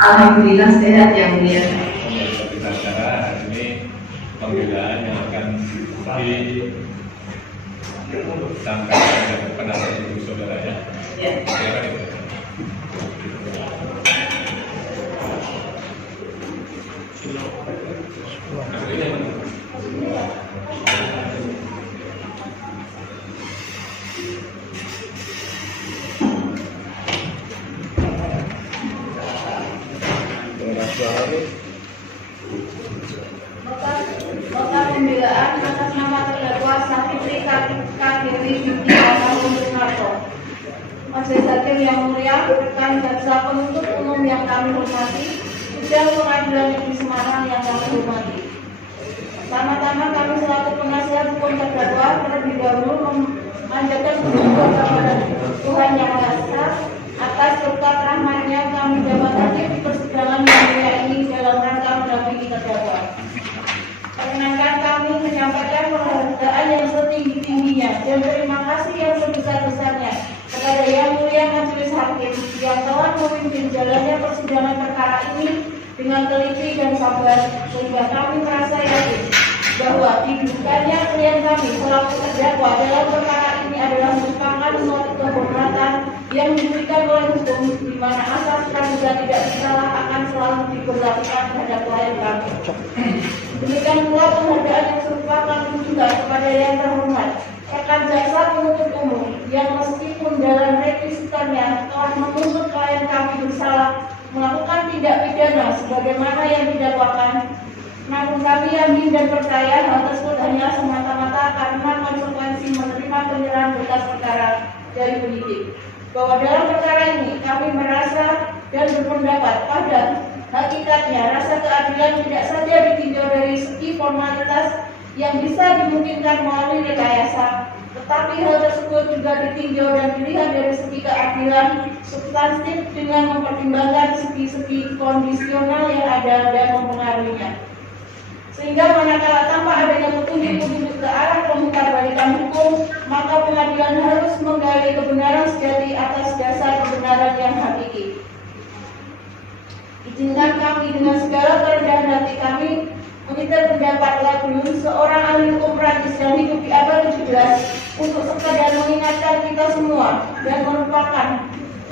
Alhamdulillah sehat yang mulia. Seperti acara hari ini pembelaan yang akan disampaikan kepada ibu saudara ya. Silakan Ibu. Nota pembelaan atas nama terdakwa Safitri Kadiri Binti Almarhum Sunarto. Majelis Hakim yang mulia, rekan jaksa penuntut umum yang kami hormati, sidang pengadilan negeri Semarang yang kami hormati. Pertama-tama kami selaku penasihat hukum terdakwa terlebih dahulu memanjatkan syukur kepada Tuhan Yang Maha Esa atas berkat rahmat-Nya kami dapat hadir di persidangan yang mulia ini dalam rangka mendampingi terdakwa. Perkenankan kami menyampaikan penghargaan yang setinggi-tingginya dan terima kasih yang sebesar-besarnya kepada Yang Mulia Majelis Hakim yang telah memimpin jalannya persidangan perkara ini dengan teliti dan sabar sehingga kami merasa yakin bahwa didudukannya klien kami selaku terdakwa dalam perkara ini adalah merupakan suatu kehormatan yang diberikan oleh hukum di mana asas praduga tidak bersalah akan selalu diberlakukan terhadap klien kami. Demikian pula penghargaan yang serupa kami juga kepada yang terhormat rekan jaksa penuntut umum yang meskipun dalam requisitannya telah menuntut klien kami bersalah melakukan tindak pidana sebagaimana yang didakwakan, namun kami yakin dan percaya hal tersebut hanya semata-mata karena konsekuensi menerima penyerahan berkas perkara dari penyidik. Bahwa dalam perkara ini kami merasa dan berpendapat pada hakikatnya rasa keadilan tidak saja ditinjau dari segi formalitas yang bisa dimungkinkan melalui rekayasa, tetapi hal tersebut juga ditinjau dan dilihat dari segi keadilan substantif dengan mempertimbangkan segi-segi kondisional yang ada dan mempengaruhinya. Sehingga manakala tanpa adanya petunjuk-petunjuk ke arah pemutarbalikan hukum, maka pengadilan harus menggali kebenaran sejati atas dasar kebenaran yang hakiki. Izinkan kami dengan segala kerendahan hati kami mengitar pendapat Lagun, seorang ahli hukum Prancis yang hidup di abad 17, untuk sekadar mengingatkan kita semua dan merupakan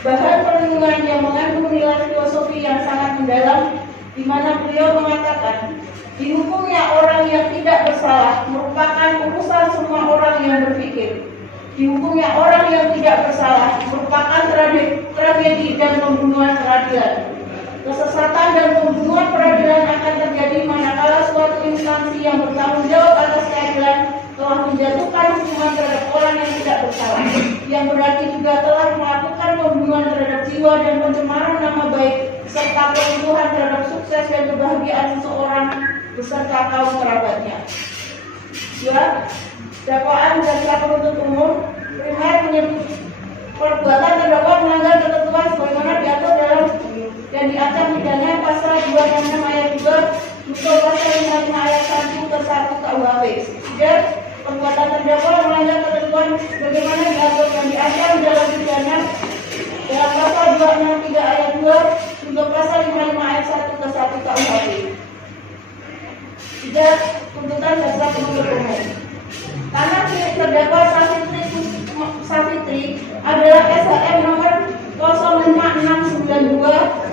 bahan perlindungan yang mengandung nilai filosofi yang sangat mendalam, di mana beliau mengatakan, dihukumnya orang yang tidak bersalah merupakan urusan semua orang yang berpikir. Dihukumnya orang yang tidak bersalah merupakan tragedi dan pembunuhan peradilan. Kesesatan dan pembunuhan peradilan akan terjadi manakala suatu instansi yang bertanggung jawab atas keadilan telah menjatuhkan hukuman terhadap orang yang tidak bersalah, yang berarti juga telah melakukan pembunuhan terhadap jiwa dan pencemaran nama baik serta peruntuhan terhadap sukses dan kebahagiaan seseorang beserta kaum kerabatnya. Ya, dakwaan jaksa penuntut umum primer menyebut perbuatan terdakwa melanggar ketentuan sebagaimana diatur dalam dan diancam pidana pasal 266 ayat 2 junto pasal 55 ayat 1 ke 1 KUHP. Dan perbuatan terdakwa melanggar ketentuan sebagaimana diatur dan diancam dalam pidana dalam pasal 263 ayat 2 junto pasal 55 ayat 1 ke 1 KUHP. Tidak tuntutan jaksa penuntut umum. Karena terdakwa Safitri adalah SHM nomor 05692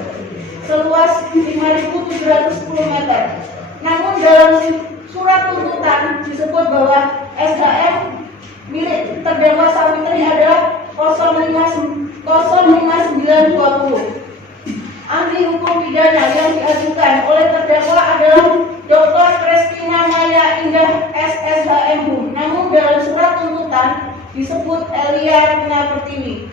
seluas 5.710 meter. Namun dalam surat tuntutan disebut bahwa SHM milik terdakwa Safitri adalah 05920. Ahli hukum pidana yang diajukan oleh terdakwa adalah Dr. Kristina Maya Indah SSHM. Namun dalam surat tuntutan disebut Elia Rina Pertiwi.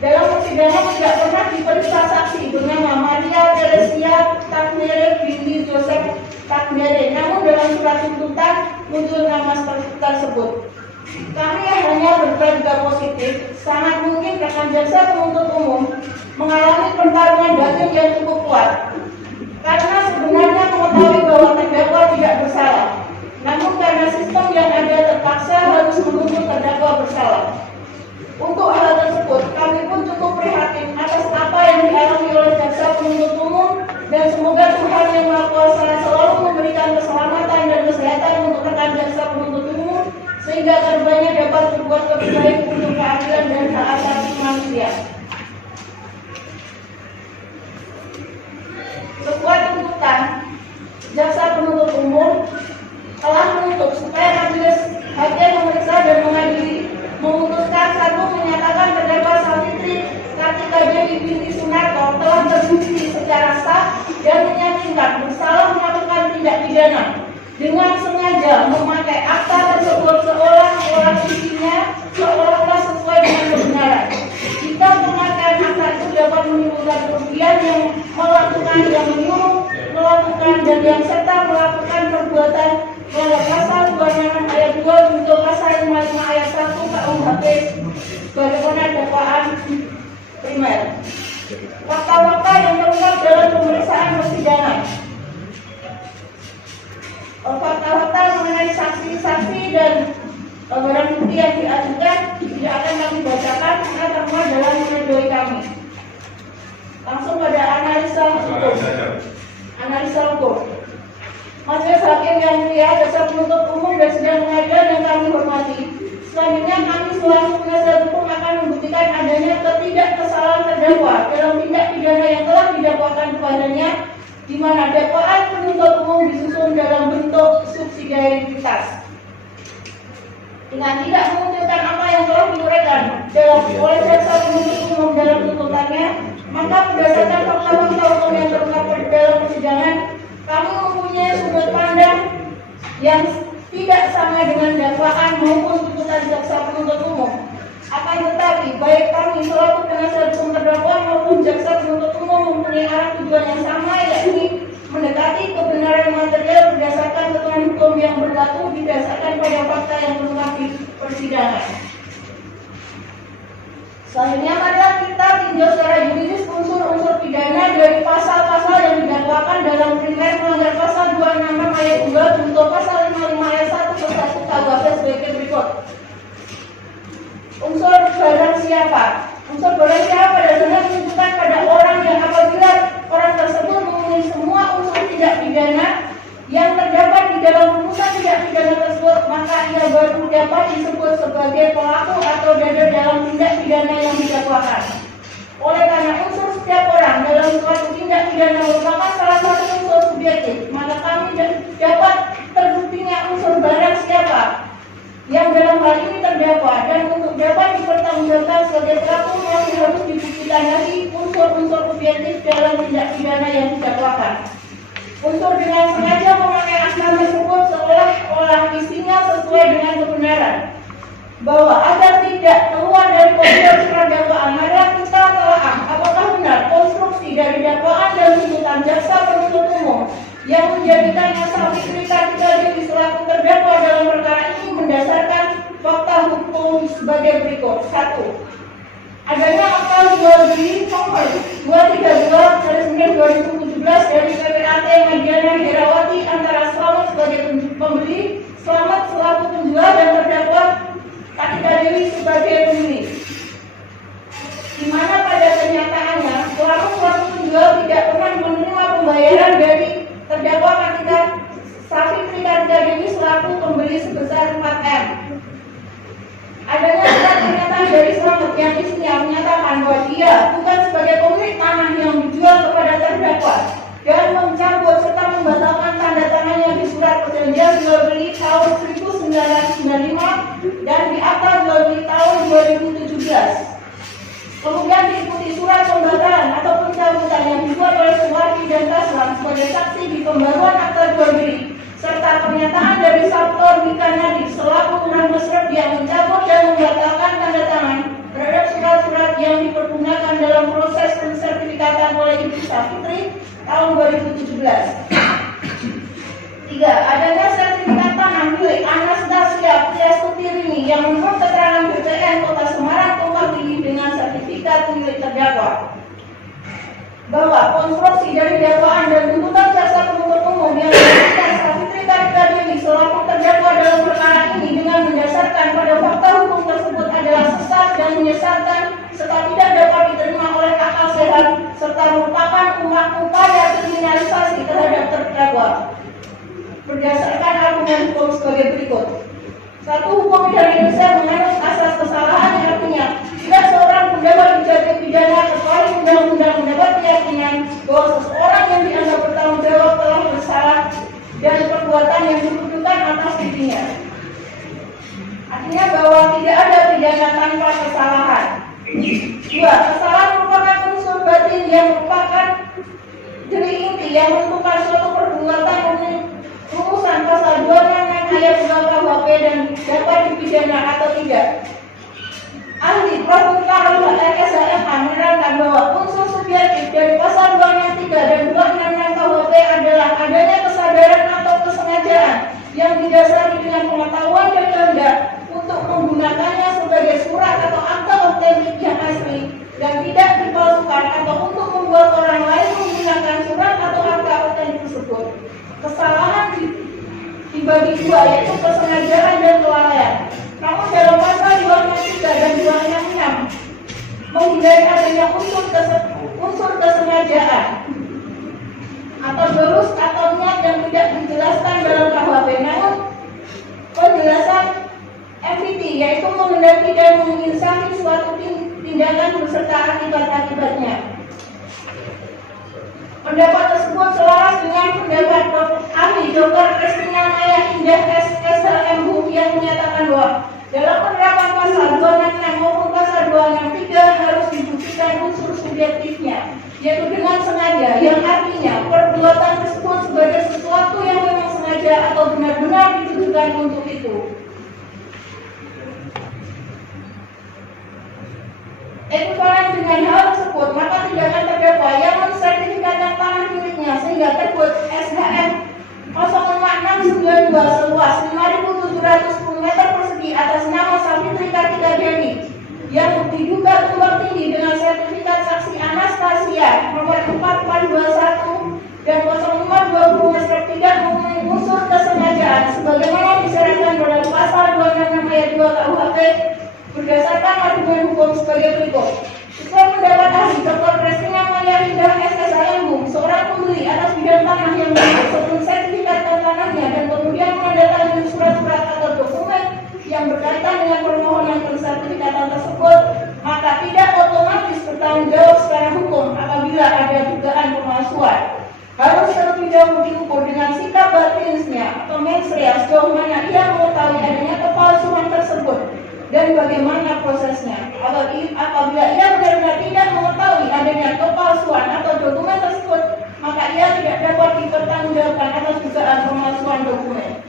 Dalam persidangan tidak pernah diperiksa saksi bernama Maria Teresia Takdere binti Joseph Takdere. Namun dalam surat tuntutan muncul nama tersebut. Kami hanya berpredikat positif. Sangat mungkin rekan jaksa penuntut umum mengalami pertarungan batin yang cukup kuat, karena sebenarnya mengetahui bahwa terdakwa tidak bersalah. Namun karena sistem yang ada terpaksa harus menuntut terdakwa bersalah. Untuk hal tersebut, kami pun cukup prihatin atas apa yang dialami oleh jaksa penuntut umum sehingga korbannya dapat berbuat lebih baik untuk keadilan dan hak asasi manusia. Sesuai tuntutan, jaksa penuntut umum telah menuntut supaya majelis hakim memeriksa dan mengadili memutuskan satu, menyatakan terdakwa Savitri Kartika Dewi binti Sunarto telah terbukti secara sah dan meyakinkan bersalah melakukan tindak pidana dengan sengaja memakai akta tersebut seolah-olah isinya seolah-olah sesuai dengan kebenaran. Jika pemakaian akta itu dapat menimbulkan kerugian yang menyuruh melakukan dan yang serta melakukan perbuatan melanggar pasal 26 ayat 2 junto pasal 55 ayat 1 KUHP sebagaimana dakwaan primer. Fakta-fakta yang terungkap dalam pemeriksaan persidangan. Fakta-fakta mengenai saksi-saksi dan barang bukti yang diajukan tidak akan kami bacakan karena termuat dalam pledoi kami. Langsung pada analisa hukum. Analisa hukum. Majelis Hakim yang mulia, jaksa penuntut umum dan sidang pengadilan yang kami hormati. Selanjutnya kami selaku penasihat hukum akan membuktikan adanya ketidakkesalahan terdakwa dalam tindak pidana yang telah didakwakan kepadanya, di mana dakwaan penuntut umum disusun dalam bentuk subsidiaritas. Dengan tidak menunjukkan apa yang telah diuraikan oleh jaksa penuntut umum dalam tuntutannya, maka berdasarkan fakta-fakta hukum yang terungkap dalam persidangan, kami mempunyai sudut pandang yang tidak sama dengan dakwaan maupun tuntutan jaksa penuntut umum. Akan tetapi, baik kami selaku penasihat hukum terdakwa maupun jaksa penuntut umum mempunyai arah tujuan yang sama, yakni mendekati kebenaran material berdasarkan ketentuan hukum yang berlaku didasarkan pada fakta yang terungkap di persidangan. Selanjutnya, marilah kita tinjau secara juridis unsur-unsur pidana dari pasal-pasal yang didakwakan dalam primer melanggar pasal 266 ayat 2 junto pasal 55 ayat 1 ke 1 KUHP sebagai berikut. Unsur barang siapa? Unsur barang siapa dasarnya menunjukkan pada orang yang apabila orang tersebut memenuhi semua unsur tindak pidana yang terdapat di dalam rumusan tindak pidana tersebut, maka ia baru dapat disebut sebagai pelaku atau dader dalam tindak pidana yang didakwakan. Oleh karena unsur setiap orang dalam suatu tindak pidana merupakan salah satu unsur subjektif, maka kami dapat terbuktinya unsur barang siapa yang dalam hal ini terdakwa, dan untuk dapat dipertanggungjawabkan sebagai pelaku masih harus dibuktikan lagi unsur-unsur objektif dalam tindak pidana yang didakwakan. Unsur dengan sengaja memakai akta tersebut seolah-olah isinya sesuai dengan kebenaran, bahwa agar tidak keluar dari koridor surat dakwaan, marilah kita telaah apakah benar konstruksi dari dakwaan dan tuntutan jaksa penuntut umum yang menjadikannya Savitri Kartika Dewi selaku terdakwa dalam perkara ini berdasarkan fakta hukum sebagai berikut. 1. Adanya akta jual beli nomor 232/2017 dari PPAT Madiana Herawati antara Slamet sebagai pembeli, Slamet selaku penjual, dan terdakwa Kartika Dewi sebagai pemilik, di mana pada kenyataannya Slamet selaku penjual tidak pernah menerima pembayaran dari terdakwa Savitri Kartika Dewi selaku pembeli sebesar 4M. Adanya surat pernyataan dari Slamet yang isinya menyatakan bahwa dia bukan sebagai pemilik tanah yang dijual kepada terdakwa dan mencabut serta membatalkan tanda tangannya di surat perjanjian jual beli tahun 1995 dan di akta jual beli tahun 2017. Kemudian diikuti surat pembatalan atau pencabutan yang dibuat oleh Suwardi dan Taslam sebagai saksi di pembaruan akta jual beli, serta pernyataan dari Sabtor Mika Nadik selaku Unang Mesrep yang mencabut dan membatalkan tanda tangan terhadap surat-surat yang dipergunakan dalam proses pensertifikatan oleh Ibu Savitri tahun 2017. 3. Adanya sertifikat tanah milik Anastasia Priastuti yang menurut keterangan BPN Kota Semarang Tumpang dengan sertifikat milik terdakwa, bahwa konstruksi dari dakwaan dan tuntutan jaksa penuntut umum yang menjadikan Savitri Kartika Dewi selaku terdakwa dalam perkara ini dengan mendasarkan pada fakta hukum tersebut adalah sesat dan menyesatkan serta tidak dapat diterima oleh akal sehat serta merupakan upaya kriminalisasi terhadap terdakwa. Berdasarkan argumen hukum sebagai berikut. 1. Satu hukum pidana Indonesia menganut asas kesalahan yang artinya jika seorang pendapat dijatuhi pidana kecuali undang-undang mendapat keyakinan bahwa seseorang yang dianggap bertanggung jawab telah bersalah dan perbuatan yang dituduhkan atas dirinya. Artinya bahwa tidak ada pidana tanpa kesalahan. 2. Kesalahan merupakan unsur batin yang merupakan delik inti yang menentukan suatu perbuatan rumusan pasal 266 ayat 2 KUHP dan dapat dipidana atau tidak. Ahli Prof. LSHMH menerangkan bahwa unsur subjektif dari pasal 263 dan 266 KUHP adalah adanya kesadaran atau kesengajaan yang didasari dengan pengetahuan dan kehendak untuk menggunakannya sebagai surat atau akta otentik yang asli dan tidak dipalsukan atau untuk membuat orang lain menggunakan surat atau akta otentik tersebut. Kesalahan dibagi dua, yaitu kesengajaan dan kelalaian. Namun dalam pasal 263 dan 266 menghindari adanya unsur kesengajaan atau dolus atau niat yang tidak dijelaskan dalam KUHP. Namun penjelasan MPT yaitu menghendaki dan menginsani suatu tindakan beserta akibat-akibatnya. Pendapat tersebut selaras dengan pendapat ahli Dr. Kristina Maya Indah SHMH yang menyatakan bahwa dalam penerapan pasal 266 maupun pasal 263 harus dibuktikan unsur subjektifnya, yaitu dengan sengaja, yang artinya perbuatan tersebut sebagai sesuatu yang memang sengaja atau benar-benar ditujukan untuk itu. Ekuivalen dengan hal tersebut, maka tindakan terdakwa yang mensertifikatkan tanah miliknya sehingga terbuat SHM 05692 seluas 5.710 meter persegi atas nama Savitri Kartika Dewi yang diduga tumbang tinggi dengan sertifikat saksi Anastasia nomor 4421 dan 0520 meter 3 memenuhi unsur kesengajaan sebagaimana disyaratkan dalam pasal 266 ayat 2 KUHP berdasarkan argumen hukum sebagai berikut. Sesuai pendapat ahli Dr. Kristina Maya Indah SHMH, seorang pembeli atas bidang tanah yang sebelum sertifikat tanahnya dan kemudian menandatangani surat-surat atau dokumen yang berkaitan dengan permohonan pensertifikatan tersebut, maka tidak otomatis bertanggung jawab secara hukum apabila ada dugaan pemalsuan. Harus terlebih dahulu diukur dengan sikap batinsnya atau mensrea sejauh mana ia mengetahui adanya kepalsuan tersebut dan bagaimana prosesnya. Apabila ia benar-benar tidak mengetahui adanya kepalsuan atau dokumen tersebut, maka ia tidak dapat dipertanggungjawabkan atas dugaan pemalsuan dokumen.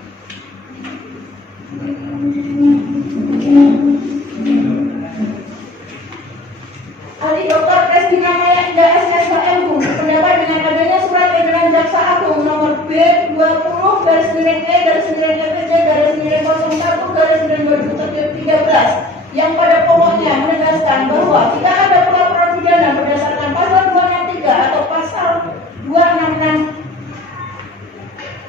Ahli Dr. Kristina Maya Indah SHMH pendapat dengan adanya surat edaran Jaksa Agung nomor B20/EPJ/01/2013 yang pada pokoknya menegaskan bahwa jika ada pelaporan pidana berdasarkan pasal 263 atau pasal 266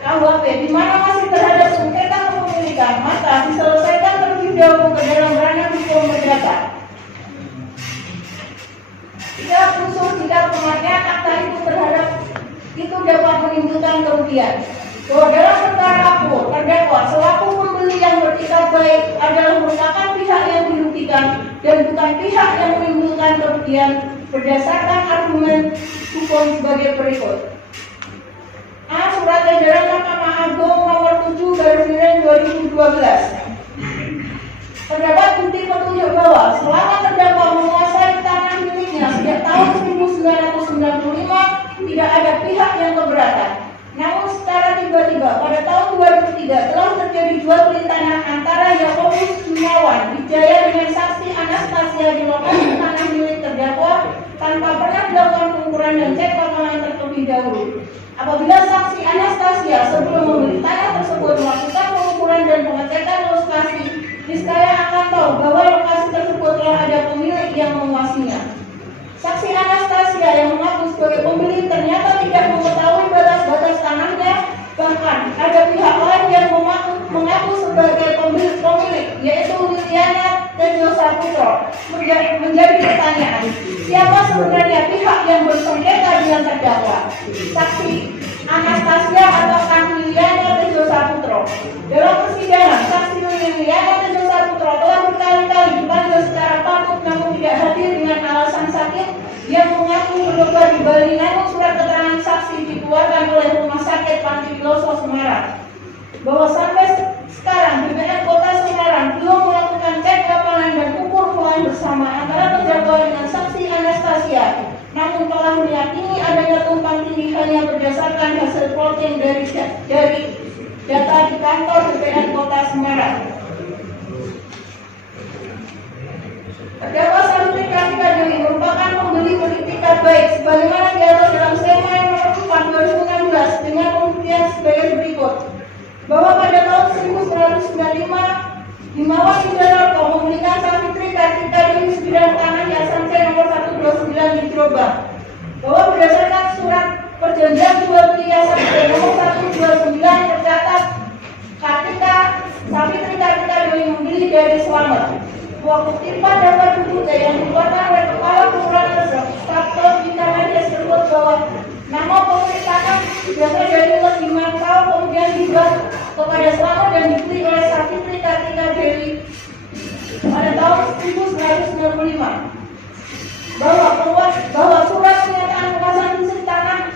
KUHP di mana masih terhadap sengketa kepemilikan, maka diselesaikan terlebih dahulu ke dalam ranah hukum perdata. Jika unsur jika pemakaian akta itu terhadap itu dapat menimbulkan kerugian. Bahwa dalam perkara aku terdakwa selaku pembeli yang bertikat baik adalah merupakan pihak yang dirugikan dan bukan pihak yang menimbulkan kerugian berdasarkan argumen hukum sebagai berikut. A. Surat edaran Mahkamah Agung nomor 7/2012. Terdapat bukti petunjuk bahwa selama terdakwa menguasai tanah miliknya sejak tahun 1995 tidak ada pihak yang keberatan. Namun secara tiba-tiba pada tahun 2003 telah terjadi jual beli tanah antara Yakobus Gunawan Wijaya dengan saksi Anastasia di lokasi tanah milik terdakwa tanpa pernah dilakukan pengukuran dan cek lapangan terlebih dahulu. Apabila saksi Anastasia sebelum membeli tanah tersebut melakukan pengukuran dan pengecekan lokasi, niscaya akan tahu bahwa lokasi tersebut telah ada pemilik yang menguasainya. Saksi Anastasia yang mengaku sebagai pembeli ternyata tidak mengetahui batas-batas tanahnya, bahkan ada pihak lain yang mengaku sebagai pemilik, yaitu Liliana Tejo Saputro. Menjadi pertanyaan, siapa sebenarnya pihak yang bersengketa dengan terdakwa? Saksi Anastasia atau Liliana Tejo Saputro? Dalam persidangan, saksi Liliana Liliana Tejosa Putra telah berkali-kali dipanggil secara patut namun tidak hadir dengan alasan sakit. Dia mengaku berdoa di Bali, namun surat keterangan saksi dikeluarkan oleh Rumah Sakit Panti Piloso Semarang bahwa sampai sekarang BPN Kota Semarang belum melakukan cek lapangan dan ukur ruangan bersama antara terdakwa dengan saksi Anastasia, namun telah meyakini adanya tumpang tindih hanya berdasarkan hasil plotting dari data di kantor BPN Kota Semarang. Terdakwa Savitri Kartika Dewi merupakan pembeli tiket baik sebagaimana diatur dalam Sema nomor 4 2016 dengan pembuktian sebagai berikut. Bahwa pada tahun 1995 Himawan Wijanarko membelikan Savitri Kartika Dewi sebidang tanah di Asante nomor 129 di Jombang. Bahwa berdasarkan surat perjanjian jual beli Asante nomor 129 tercatat Savitri Kartika Dewi membeli dari Slamet. Bahwa kutipan dapat dibuka yang dikeluarkan oleh Kepala Kelurahan Sabto Bintanadia tersebut bahwa nama pemilik tanah berasal dari lebih mantau kemudian dibuat kepada Slamet dan dibeli oleh Savitri Kartika Dewi pada tahun 1995. Bahwa surat pernyataan penguasaan fisik tanah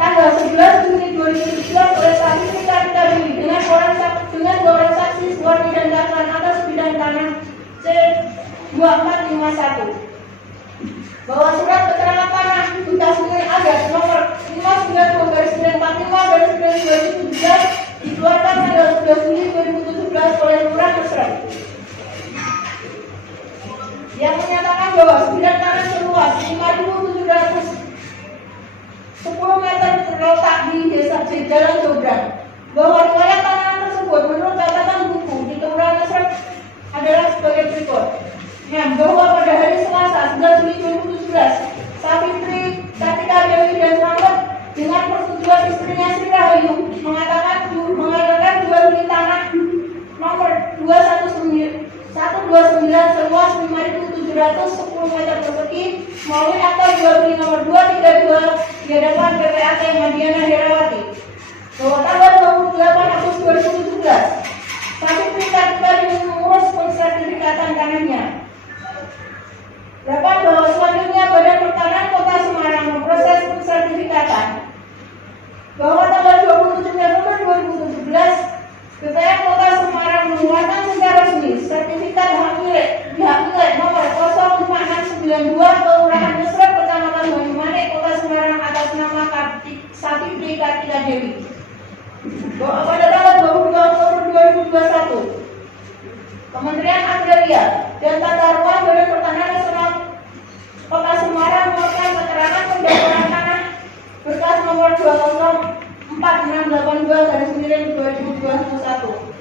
tanggal 11 Juni 2017 oleh Savitri Kartika Dewi dengan dua orang saksi Suwardi dan Dahlan atas bidang tanah C2451. Bahwa surat keterangan tanah Duta Sungai Adat nomor 590/45/2017 dikeluarkan tanggal 11 Juli 2017 oleh Lurah Mesrem yang menyatakan bahwa sebidang tanah seluas 5.710 meter terletak di Desa Jalan Jobrang. Bahwa riwayat tanah tersebut menurut catatan buku di Kelurahan Mesrem adalah sebagai berikut. Bahwa pada hari Selasa 11 Juli 2017 Savitri Kartika Dewi dan Slamet dengan persetujuan istrinya Sri Rahayu mengadakan jual beli tanah nomor 129 seluas 5.710 meter persegi melalui akta jual beli nomor 232 di hadapan PPAT Madiana Herawati. Bahwa tanggal 28 Agustus 2017 Savitri Kartika Dewi mengurus pensertifikatan tanahnya. Bahwa selanjutnya Badan Pertanahan Kota Semarang memproses pensertifikatan. Bahwa tanggal 27 November 2017 BPN Kota Semarang mengeluarkan secara resmi sertifikat hak milik nomor 05692 Kelurahan Mesrem Kecamatan Banyumanik Kota Semarang atas nama Savitri Kartika Dewi. Bahwa pada tanggal 22 Oktober 2021 Kementerian Agraria dan Tata Ruang Badan Pertanahan Nasional Kota Semarang melakukan keterangan pendaftaran tanah berkas nomor 204.682/2021.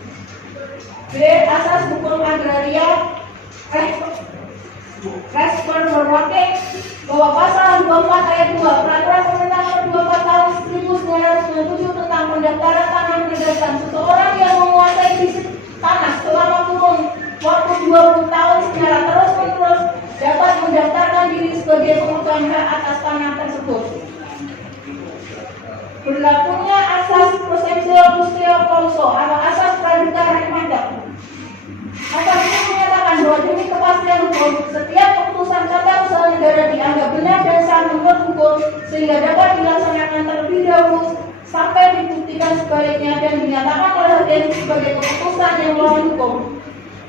B. Asas Hukum Agraria Respon berwakil bahwa pasal 24 ayat 2 Peraturan Pemerintah Nomor 24 Tahun 1997 tentang pendaftaran tanah menegaskan seseorang yang menguasai fisik tanah selama kurun waktu 20 tahun secara terus-menerus dapat mendaftarkan diri sebagai pemegang hak atas tanah tersebut. Berlakunya asas prosedural justio pauso atau asas praduga rek mandek. Asas ini menyatakan bahwa demi kepastian hukum, setiap keputusan tata usaha negara dianggap benar dan sah menurut hukum sehingga dapat dilaksanakan terlebih dahulu sampai dibuktikan sebaliknya dan dinyatakan oleh hakim sebagai keputusan yang melawan hukum.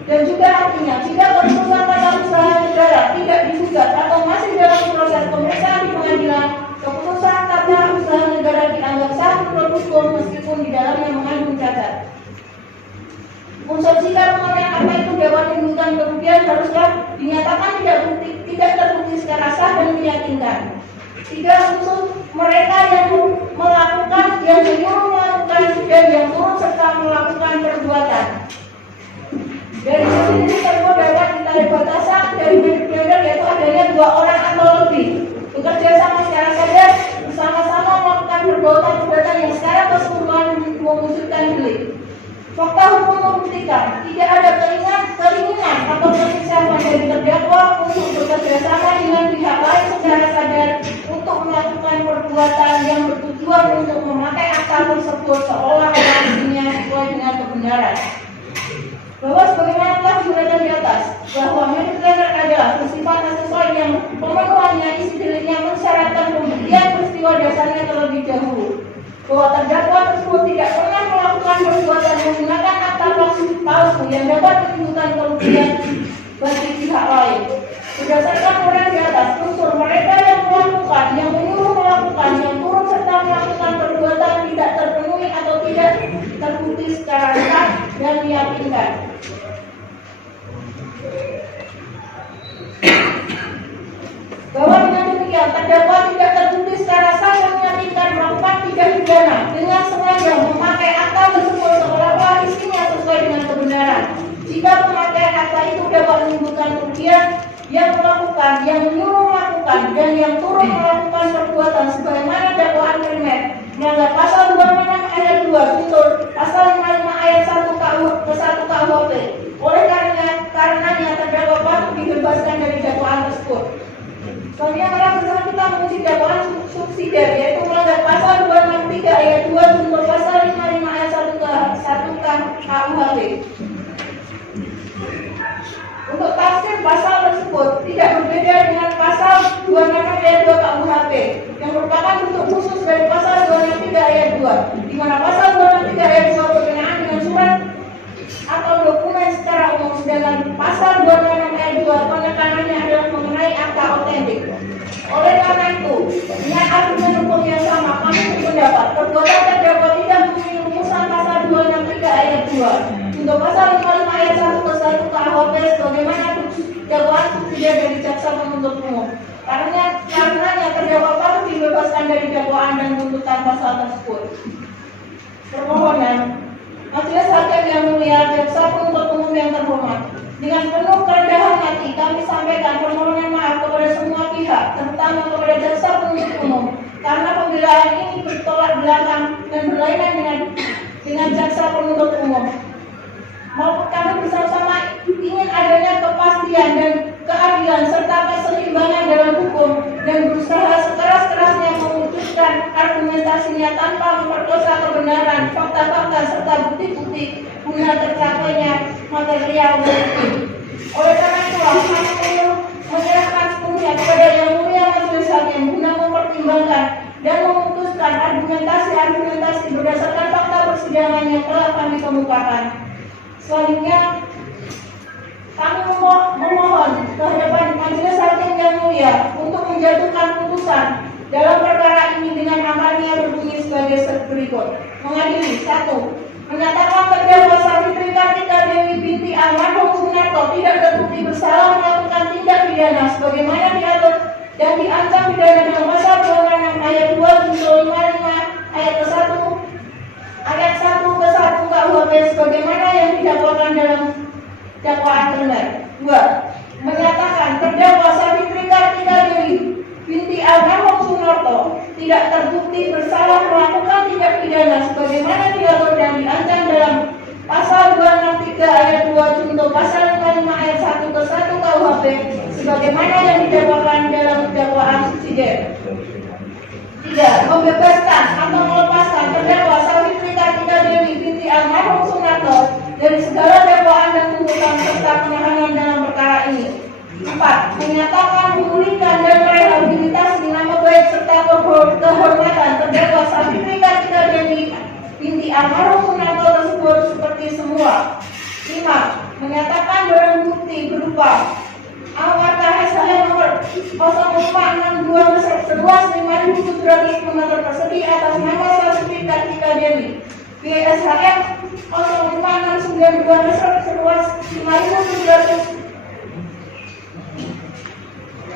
Dan juga artinya jika keputusan tata usaha negara tidak digugat atau masih dalam proses pemeriksaan di pengadilan, keputusan tata usaha negara dianggap sah menurut hukum meskipun di dalamnya mengandung cacat. Unsur jika pengakuan apa itu dapat menimbulkan kerugian haruslah dinyatakan tidak terbukti secara sah dan meyakinkan. 3. Unsur mereka yang melakukan, yang menyuruh melakukan, dan yang turut serta melakukan perbuatan. Dari sisi ini tersebut dapat ditarik batasan dari berbeda yaitu adanya 2 orang atau lebih bekerja sama secara sadar bersama-sama melakukan perbuatan yang secara keseluruhan mewujudkan delik. Fakta hukum membuktikan tidak ada keinginan atau persiapan dari terdakwa untuk bekerja sama dengan pihak lain secara sadar untuk melakukan perbuatan yang bertujuan untuk memakai akta tersebut seolah-olah dirinya sesuai dengan kebenaran. bahwa sebagaimana telah diuraikan di atas, bahwa Mediterranean adalah bersifat sesuai yang pemenuhannya isi deliknya mensyaratkan pembuktian peristiwa dasarnya terlebih dahulu, bahwa terdakwa tersebut tidak pernah melakukan perbuatan menggunakan akta palsu yang dapat menimbulkan kerugian bagi pihak lain. Berdasarkan uraian di atas, unsur mereka yang melakukan, yang menyuruh melakukan, yang turut serta melakukan perbuatan tidak terpenuhi atau tidak terbukti secara sah dan meyakinkan. Bahwa dengan demikian terdakwa tidak terbukti secara sah dan meyakinkan melakukan tindak pidana dengan sengaja memakai akta tersebut seolah-olah isinya sesuai dengan kebenaran. Jika pemakaian akta itu dapat menimbulkan kerugian, yang melakukan, yang menyuruh melakukan, dan yang turut melakukan perbuatan sebagaimana dakwaan primer melanggar pasal 26 ayat 2 junto pasal 55 ayat 1 KUHP. Oleh karenanya terdakwa patut dibebaskan dari dakwaan tersebut. Selanjutnya para bersangkutan menguji dakwaan subsidiar yaitu melanggar pasal 263 ayat 2 junto pasal 55 ayat 1 KUHP. Untuk tafsir pasal tersebut tidak berbeda dengan pasal 26 ayat 2 KUHP yang merupakan bentuk khusus dari pasal 263 ayat 2, di mana pasal 263 ayat 2 berkenaan dengan surat atau dokumen secara umum, sedangkan pasal 266 ayat 2 penekanannya adalah mengenai akta otentik. Oleh karena itu, dengan argumen hukum yang sama, kami berpendapat perbuatan terdakwa tidak memenuhi rumusan pasal 263 ayat 2 untuk pasal 55 ayat 1 ke 1 KUHP sebagaimana dakwaan subsidiar dari jaksa penuntut umum. Karenanya terdakwa patut dibebaskan dari dakwaan dan tuntutan pasal tersebut. Permohonan Majelis Hakim yang mulia, jaksa penuntut umum yang terhormat, dengan penuh kerendahan hati kami sampaikan permohonan maaf kepada semua pihak, terutama kepada jaksa penuntut umum, karena pembelaan ini bertolak belakang dan berlainan dengan jaksa penuntut umum. Maupun kami bersama-sama ingin adanya kepastian dan keadilan serta keseimbangan dalam hukum dan berusaha sekeras-kerasnya mewujudkan argumentasinya tanpa memperkosa kebenaran, fakta-fakta serta bukti-bukti guna tercapainya material bukti. Oleh karena itulah kami menyerahkan sepenuhnya kepada Yang Mulia Majelis Hakim guna mempertimbangkan dan memutuskan argumentasi berdasarkan fakta persidangan yang telah kami kemukakan. Selanjutnya, kami memohon kehadapan Majelis Hakim yang mulia untuk menjatuhkan putusan dalam perkara ini dengan amarnya berbunyi sebagai berikut. Mengadili 1. Menyatakan terdakwa Savitri Kartika Dewi binti almarhum Sunarto tidak terbukti bersalah melakukan tindak pidana sebagaimana diatur dan diancam pidana dalam pasal 26 ayat 2 junto 55 ayat 1 ke 1 KUHP sebagaimana yang didakwakan dalam dakwaan benar. 2. Menyatakan terdakwa Savitri Kartika Dewi binti almarhum Sunarto tidak terbukti bersalah melakukan tindak pidana sebagaimana diatur dan diancam dalam pasal 263 ayat 2 junto pasal 55 ayat 1 ke 1 KUHP sebagaimana yang didakwakan dalam dakwaan subsidiar. 3. Membebaskan atau melepaskan terdakwa Savitri Kartika Dewi binti almarhum Sunarto dari segala dakwaan dan tuntutan serta penahanan dalam perkara ini. 4. Menyatakan memulihkan dan merehabilitasi nama baik serta kehormatan terdakwa Savitri Kartika Dewi binti almarhum Sunarto tersebut seperti semua. 5. Menyatakan barang bukti berupa Amarta SHM nomor 0462 seluas 5.700 meter persegi atas nama Savitri Kartika Dewi. BSHM 0562 seluas 5.700.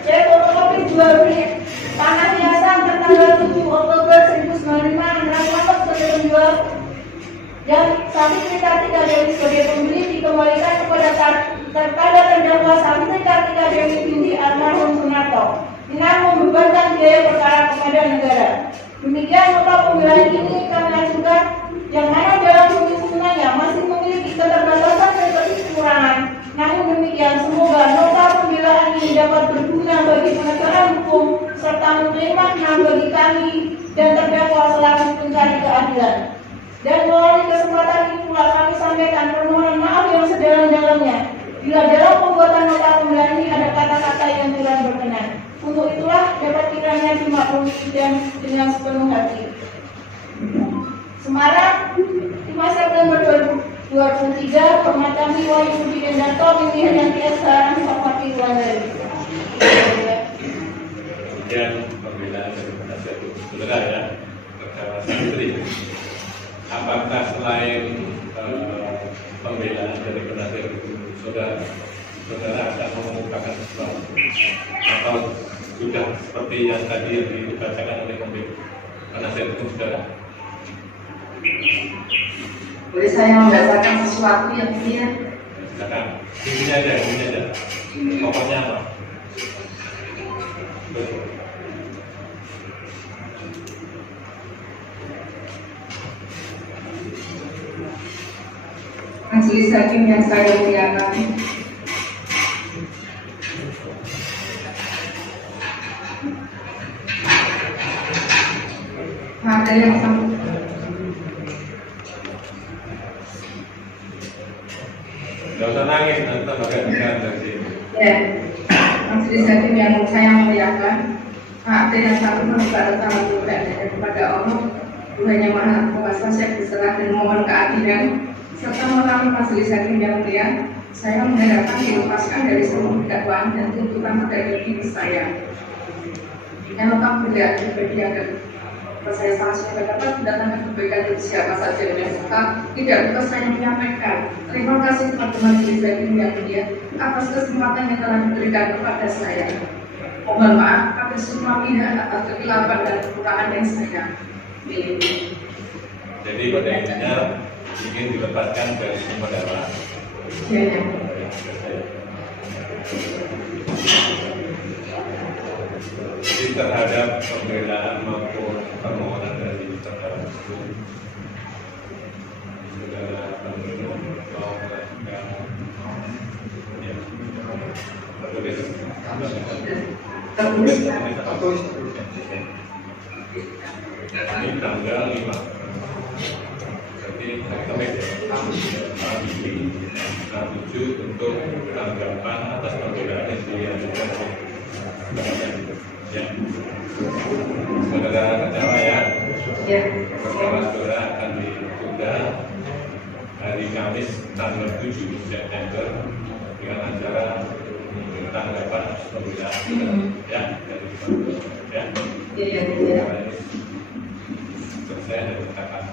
C. Fotokopi jual beli tanah hiasan tertanggal 7 Oktober 1995 Rapat sebagai penjual dan Savitri Kartika Dewi sebagai pembeli dikembalikan kepada terdakwa Savitri Kartika Dewi binti almarhum Sunarto dengan membebankan biaya perkara kepada negara. Demikian nota pembelaan ini kami ajukan yang mana dalam tuntutannya masih memiliki keterbatasan dan kekurangan. Namun demikian, semoga nota pembelaan ini dapat berguna bagi penegakan hukum serta memberi makna bagi kami dan terdakwa selaku pencari keadilan. Dan melalui kesempatan ini pula kami sampaikan permohonan maaf yang sedalam-dalamnya bila dalam pembuatan nota pembelian ini ada kata-kata yang kurang berkenan. Untuk itulah dapat kiranya dimaklumi dan dengan sepenuh hati. Semarang, 5 September 2023, Hormat kami Wahyu Budi Kendarto, pimpinan yang biasa, Hormati Wulandari. Kemudian pembelaan dari penasihat hukum saudara ya, perkara santri. Apakah selain pembelaan dari penasihat hukum saudara akan mengungkapkan sesuatu atau sudah seperti yang tadi yang dibacakan oleh penasihat hukum saudara? Boleh saya membacakan sesuatu yang mulia? Silakan. Ini aja. Pokoknya apa? Betul. Majelis hakim yang saya muliakan, materi yang sama. Tidak usah nangis, nanti bagian dari sini. Ya, majelis hakim yang saya muliakan, materi yang satu merupakan tentang Tuhan kepada Allah, Tuhan yang Maha Kuasa, saya berserah dan mohon keadilan. Serta melalui majelis hakim yang mulia, saya mengharapkan dilepaskan dari semua dakwaan dan tuntutan terhadap diri saya. Yang lengkap tidak pribadi agar saya sangat dapat mendatangkan kebaikan dari siapa saja yang serta tidak lupa saya menyampaikan terima kasih kepada majelis hakim yang mulia atas kesempatan yang telah diberikan kepada saya. Mohon maaf pada semua pihak atas kekeliruan dan kekurangan yang saya miliki. Jadi pada intinya ingin dilepaskan dari semua dakwaan. Ya. Jadi terhadap pembelaan maupun permohonan dari terdakwa saudara penuntut mau melakukan tertulis. Ini tanggal 5. Jadi kami tuju untuk tanggapan atas pembelaan yang diajukan ya. Saudara kecewa ya. Ya. Perkara saudara akan ditunda hari Kamis tanggal 7 September dengan acara tanggapan pembelaan ya dari ya. Iya. Selesai dari kata-kata.